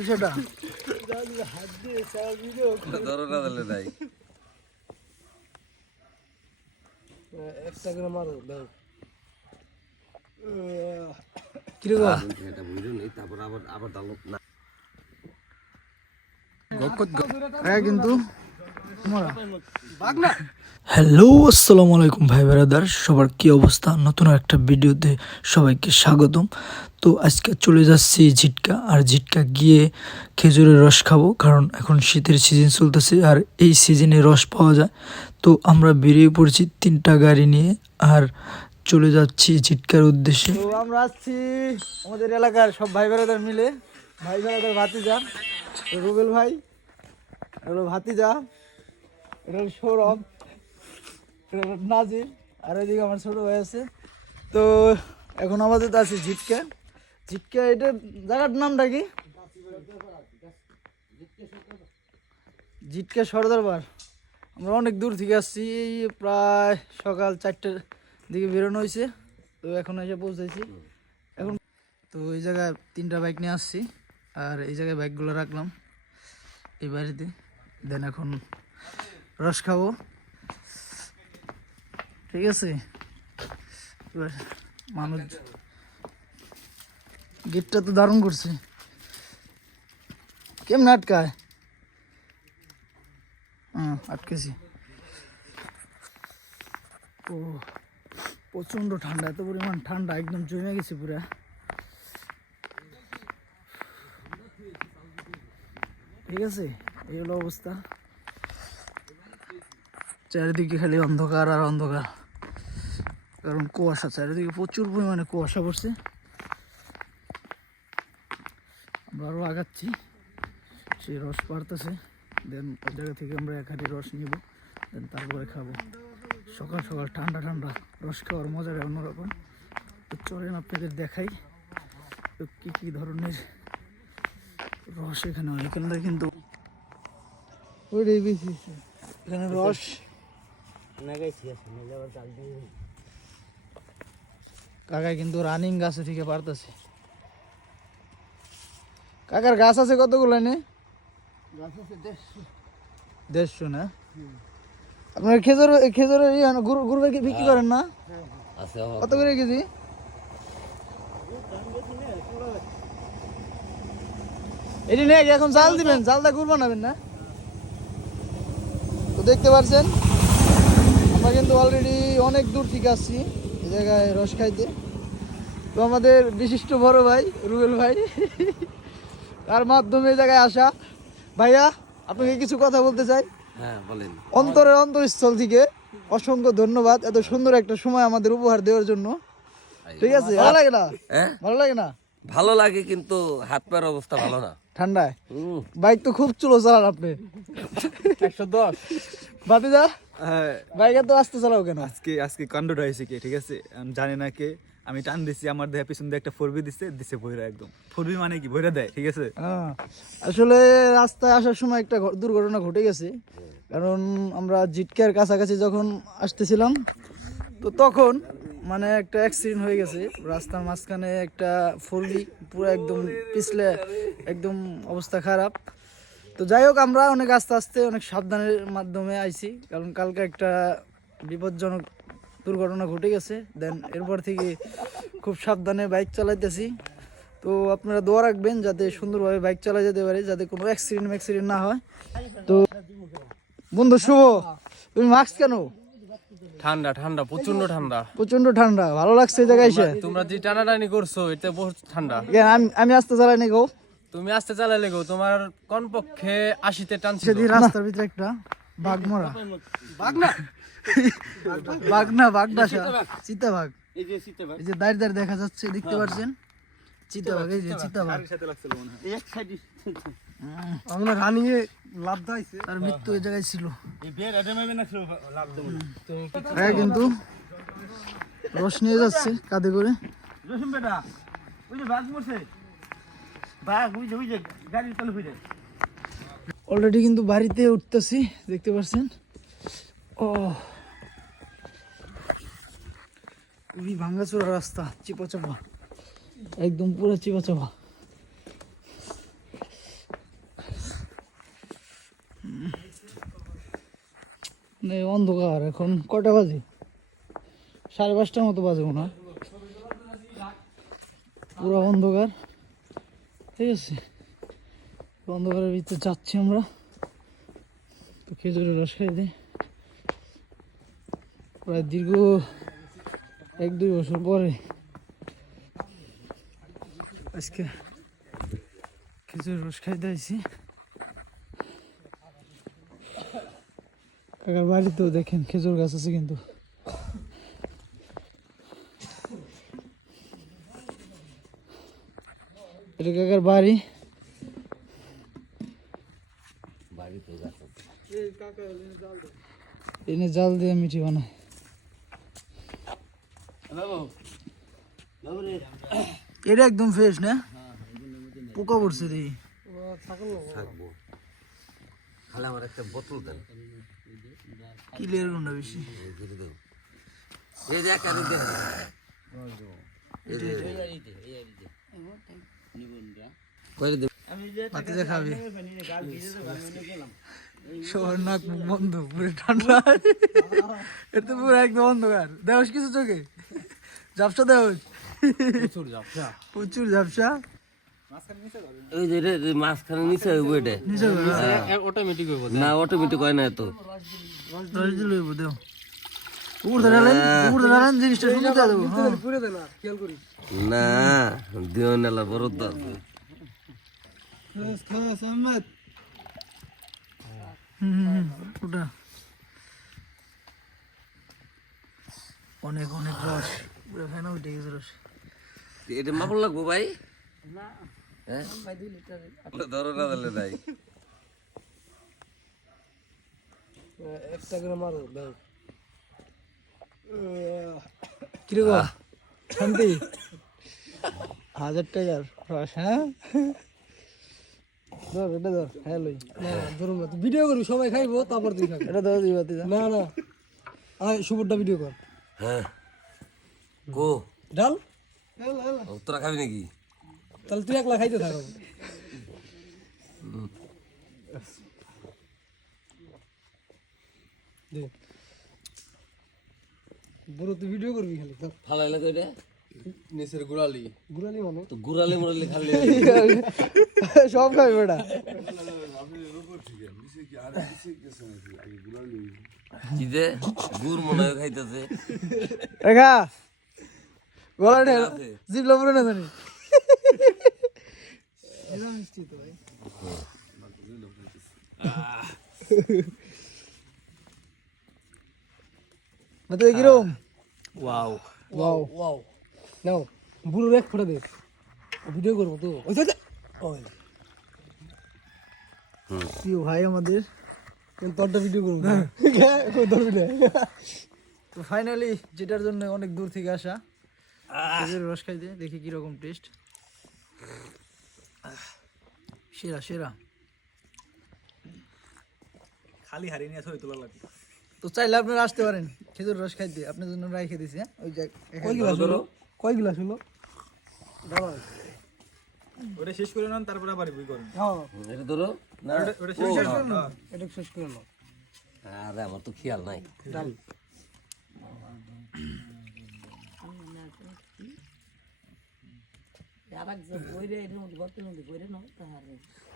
বিষয়টা একটা করে মারো কিন্তু হ্যালো আসসালামু আলাইকুম ভাই বেরাদার, সবার কি অবস্থা? নতুন একটা ভিডিওতে সবাইকে স্বাগতম। তো আজকে চলে যাচ্ছি ঝিটকা, আর ঝিটকা গিয়ে খেজুরের রস খাবো, কারণ এখন শীতের সিজন চলতেছে আর এই সিজনে রস পাওয়া যায়। তো আমরা বেরিয়ে পড়ছি 3টা গাড়ি নিয়ে আর চলে যাচ্ছি ঝিটকার উদ্দেশ্যে। তো আমরা আসছি আমাদের এলাকার সব ভাই বেরাদার মিলে, ভাই বেরাদার ভাতিজা রুবেল ভাই, হলো ভাতিজা, এটা হলো সৌরভ, এটা হলো নাজির, আর ওইদিকে আমার ছোট ভাই আছে। তো এখন আমাদের তো আছে ঝিটকা। ঝিটকা এটা জায়গার নামটা কি? ঝিটকা সর্দারবার। আমরা অনেক দূর থেকে আসছি, প্রায় সকাল 4টার দিকে বেরোনো হয়েছে। তো এখন এসে পৌঁছাইছি। এখন তো এই জায়গায় 3টা বাইক নিয়ে আসছি, আর এই জায়গায় বাইকগুলো রাখলাম এই বাড়িতে। দেন এখন রস খাবো, ঠিক আছে? এবার মানুষ গেটটা তো দারুণ করছে, কেমন আটকায়? হ্যাঁ আটকেছি। ও প্রচণ্ড ঠান্ডা, এত পরিমাণ ঠান্ডা, একদম জমে গেছে পুরা। ঠিক আছে, এই হলো অবস্থা। চারিদিকে খালি অন্ধকার আর অন্ধকার, কারণ কুয়াশা, চারিদিকে প্রচুর পরিমাণে কুয়াশা পড়ছে। আমরা আরও আগাচ্ছি, সেই রস পাড়তেছে। দেন ওই জায়গা থেকে আমরা 1 হাঁড়ি রস নিব, দেন তারপরে খাবো। সকাল সকাল ঠান্ডা ঠান্ডা রস খাওয়ার মজাটা অন্যরকম। তো চলেন আপনাদের দেখাই তো কী কী ধরনের রস এখানে হয়। এখানটা কিন্তু এখানে রস কাকা কিন্তু রানিং গাছে থেকে পারতেছে। কাকার গাছ আছে কতগুলো? নে গাছ আছে 150 না? আপনার খেজুরের গুড় বিক্রি করেন না? কত করে কেজি? এটি নেই, এখন জাল দিবেন, জালটা গুড় বানাবেন না? তো দেখতে পাচ্ছেন আমরা কিন্তু অলরেডি অনেক দূর থেকে আসছি এই জায়গায় রস খাইতে। তো আমাদের বিশিষ্ট বড় ভাই রুবেল ভাই, তার মাধ্যমে এই জায়গায় আসা। ভাইয়া আপনাকে কিছু কথা বলতে চাই। হ্যাঁ বলেন। অন্তরের অন্তঃস্থল থেকে অসংখ্য ধন্যবাদ এত সুন্দর একটা সময় আমাদের উপহার দেওয়ার জন্য। ঠিক আছে, ভালো লাগে না? ভালো লাগে না? ভালো লাগে, কিন্তু হাত পায়ের অবস্থা ভালো না ঠান্ডায়। বাইক তো খুব চলো চালান আপনি, 110 বাতি যা। বাইকে তো আসতে চালাও কেন? আজকে কাণ্ডটা হয়েছে কি, ঠিক আছে? আমি জানি না কে, আমি টান দিচ্ছি, আমার দেহে পিছন দিয়ে একটা 4B দিচ্ছে ভৈরা, একদম 4B মানে কি ভৈরা দেয়, ঠিক আছে? আসলে রাস্তায় আসার সময় একটা দুর্ঘটনা ঘটে গেছে, কারণ আমরা ঝিটকার কাছাকাছি যখন আসতেছিলাম তো তখন মানে একটা অ্যাক্সিডেন্ট হয়ে গেছে রাস্তার মাঝখানে। একটা 4B পুরো একদম পিছলে, একদম অবস্থা খারাপ। তো যাই হোক, আমরা অনেক আস্তে আস্তে অনেক সাবধানের মাধ্যমে আইছি, কারণ কালকে একটা বিপজ্জনক দুর্ঘটনা ঘটে গেছে। দেন এরপর থেকে খুব সাবধানে বাইক চালাইতেছি। তো আপনারা দোয়া রাখবেন যাতে সুন্দরভাবে বাইক চালা যেতে পারে, যাতে কোনো অ্যাক্সিডেন্ট না হয়। তো বন্ধু শুভ, তুমি মাস্ক কেন? ঠান্ডা ঠান্ডা, প্রচন্ড ঠান্ডা, প্রচন্ড ঠান্ডা। ভালো লাগছে এই জায়গায় এসে? তোমরা যে টানাটানি করছো এটা বহুত ঠান্ডা। আমি আসতে চালাই নি গো। তুমি আসতে চালালে গো, তোমার কমপক্ষে 80-তে টানছিল। সেদিন রাস্তার ভিতরে একটা বাঘ মরা, চিতাবাঘ, এই যে দাঁড় দেখা যাচ্ছে, দেখতে পাচ্ছেন? চিতাবাঘ, এই যে চিতাবাঘ। আমরা রানিয়ে লাভ দাইছে, তার মৃত্যু এই জায়গায় ছিল। কিন্তু রস নিয়ে যাচ্ছে কাঁধে করে। অলরেডি কিন্তু বাড়িতে উঠতেছি, দেখতে পাচ্ছেন। ও খুবই ভাঙ্গাচোরা রাস্তা, চিপা চাপা, একদম পুরো চিপা চাপা। মানে অন্ধকার। এখন কটা বাজে? 5:30টার মতো বাজে মনে হয়। পুরো অন্ধকার, ঠিক আছে। অন্ধকারের ভিতরে যাচ্ছি আমরা। তো খেজুরের রস খাই দিই। প্রায় দীর্ঘ 1-2 বছর পরে আজকে খেজুরের রস খাইতে আইছি। কাকার বাড়িতেও দেখেন খেজুর গাছ আছে কিন্তু। এটা কাকার বাড়ি। এনে জাল দিয়ে মিঠি বানায়। এটা একদম ফ্রেশ না? পোকা পড়ছে দেখি। থাকবো খালি আমার একটা বোতল দেন। কিলের গুন্ডা বেশি। এই দেখ আর দেখ কইরে দে পাতি যা খাবি। সবার নাক মুখ বন্ধ, পুরো ঠান্ডা। এটা তো পুরো একদম অন্ধকার। দেওস কিছু চোখে? ঝাপসা দেওস? প্রচুর ঝাপসা। ওই যে রে মাঝখানে নিচে হইব এটা নিচে অটোমেটিক হইব। না অটোমেটিক হয় না তো রস দিলে হইব দেও। উপর ধরে রাখেন জিনিসটা শুনে দেবো। পুরো দে না, খেয়াল করি। না দিও নেলা বড় তো খাস আহমেদ। ওটা অনেক অনেক রস, পুরো ফেনা উঠে গেছে রস। এটা মাপল লাগবো ভাই হ্যাঁ ধরো না দিলে নাই একটা করে মারো দাও। কিরকম শান্তি? 1000 টাকার রস। হ্যাঁ ধর, এটা ধর। হ্যাঁ লই ধরুন না, ভিডিও করবি, সবাই খাইবো, তারপর তুই খাবি। এটা ধর দিবা তুই। না না, আয় সুবরটা ভিডিও কর। হ্যাঁ কো ডাল তোরা খাবি নাকি তাহলে তুই একলা খাইতে থাকো। বড় তুই ভিডিও করবি খালি ধর। ফালাইলে তো এটা নিচের গুড়ালি গুড়ালি মানে তো গুড়ালে মুড়ালে খালি সব খাবি বেটা। কি যে গুড় মনে হয় খাইতেছে রেখা গলা জিবলা পুরো না জানি। মতে কিরম? ওয়াও ওয়াও ওয়াও নাও বুড়ো এক ফোটা দে, ভিডিও করবো তো। ওই তো ওই প্রিয় ভাই আমাদের। তোরটা ভিডিও করবো না। ধরবি না। তো ফাইনালি যেটার জন্য অনেক দূর থেকে আসা খেজুরের রস খাইতে, দেখি কিরকম টেস্ট। সেরা সেরা। খালি হারিয়ে নিয়ে ছবি তোলা লাগবে। তো চাইলে আপনারা আসতে পারেন খেজুর রস খাইতে, আপনার জন্য রাইখে দিছি। হ্যাঁ ওই কয় গ্লাস হলো? কয় গ্লাস হলো? ওটা শেষ করে নেন, তারপরে আবার বই করেন। হ্যাঁ এটা ধরো না ওটা শেষ করে নেন। এটা শেষ করে নাও। আরে আমার তো খেয়াল নাই ডাল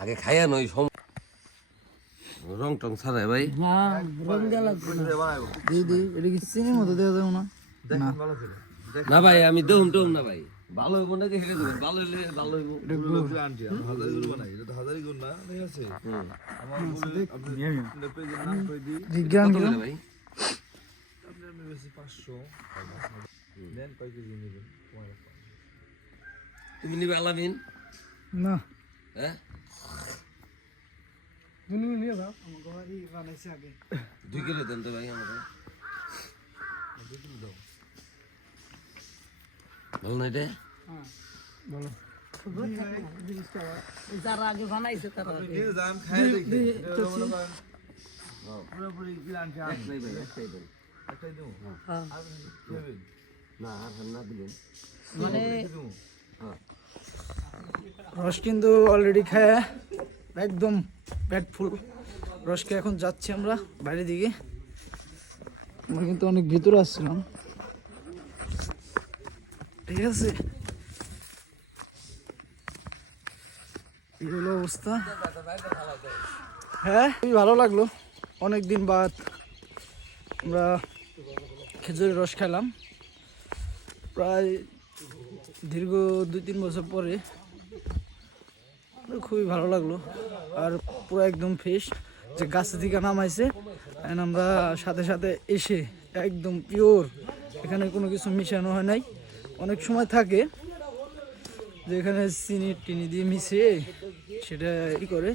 আগে খাইয়া নই রং টং ছাড়াই ভাই দিদি এটা কি চিনির মতো দেওয়া যাবে না? না না ভাই আমি দেহুম টেহুম না ভাই ভালো হইব নাকি হেঁটে দেবেন ভালো হইলে ভালো হইব জিজ্ঞান কত করে ভাই তুমি নিবে আলামিন না হ্যাঁ তুমি নিয়ে যাও। 2 কিলো দেন তো ভাই আমাকে ভালো না এটা যারা আগে বানাইছে তারা না আর না দিলেন মানে রস কিন্তু অলরেডি খায় একদম পেট ফুল। রস খেয়ে এখন যাচ্ছি আমরা বাইরের দিকে। আমরা কিন্তু অনেক ভিতরে আসছিলাম, ঠিক আছে। এই হলো অবস্থা। হ্যাঁ, খুবই ভালো লাগলো, অনেক দিন বাদ আমরা খেজুরের রস খেলাম, প্রায় দীর্ঘ 2-3 বছর পরে। খুবই ভালো লাগলো, আর পুরো একদম ফ্রেশ, যে গাছ থেকে নামাইছে and আমরা সাথে সাথে এসে একদম পিওর, এখানে কোনো কিছু মিশানো হয় নাই। অনেক সময় থাকে যে এখানে চিনি টিনি দিয়ে মিশিয়ে সেটা করে,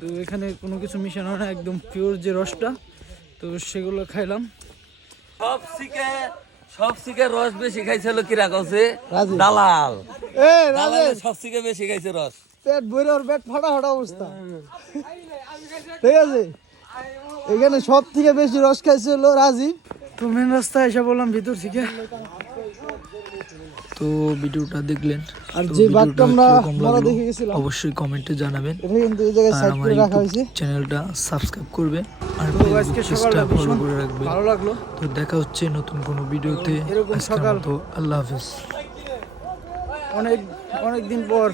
তো এখানে কোনো কিছু মিশানো হয় না, একদম পিওর যে রসটা, তো সেগুলো খাইলাম। সব সিকে রস বেশি খাইছিল কিরা কছে দালাল, দালাল সব সিকে বেশি খাইছে রস। পেট ভরে ওর পেট ফাটা ফাটা অবস্থা, ঠিক আছে। এখানে সব থেকে বেশি রস খাইছে হলো রাজীব। তো মেন রাস্তা এসে বললাম ভিতর থেকে। তো ভিডিওটা দেখলেন, আর যে বাঘটা আমরা মরা দেখে গেছিলাম অবশ্যই কমেন্টে জানাবেন। এটা কিন্তু এই জায়গায় সাইড করে রাখা হয়েছে। চ্যানেলটা সাবস্ক্রাইব করবে আর আজকে সকালটা ফলো করে রাখবে। ভালো লাগলো। তো দেখা হচ্ছে নতুন কোনো ভিডিওতে। এরকম সকাল। তো আল্লাহ হাফেজ। অনেক দিন পর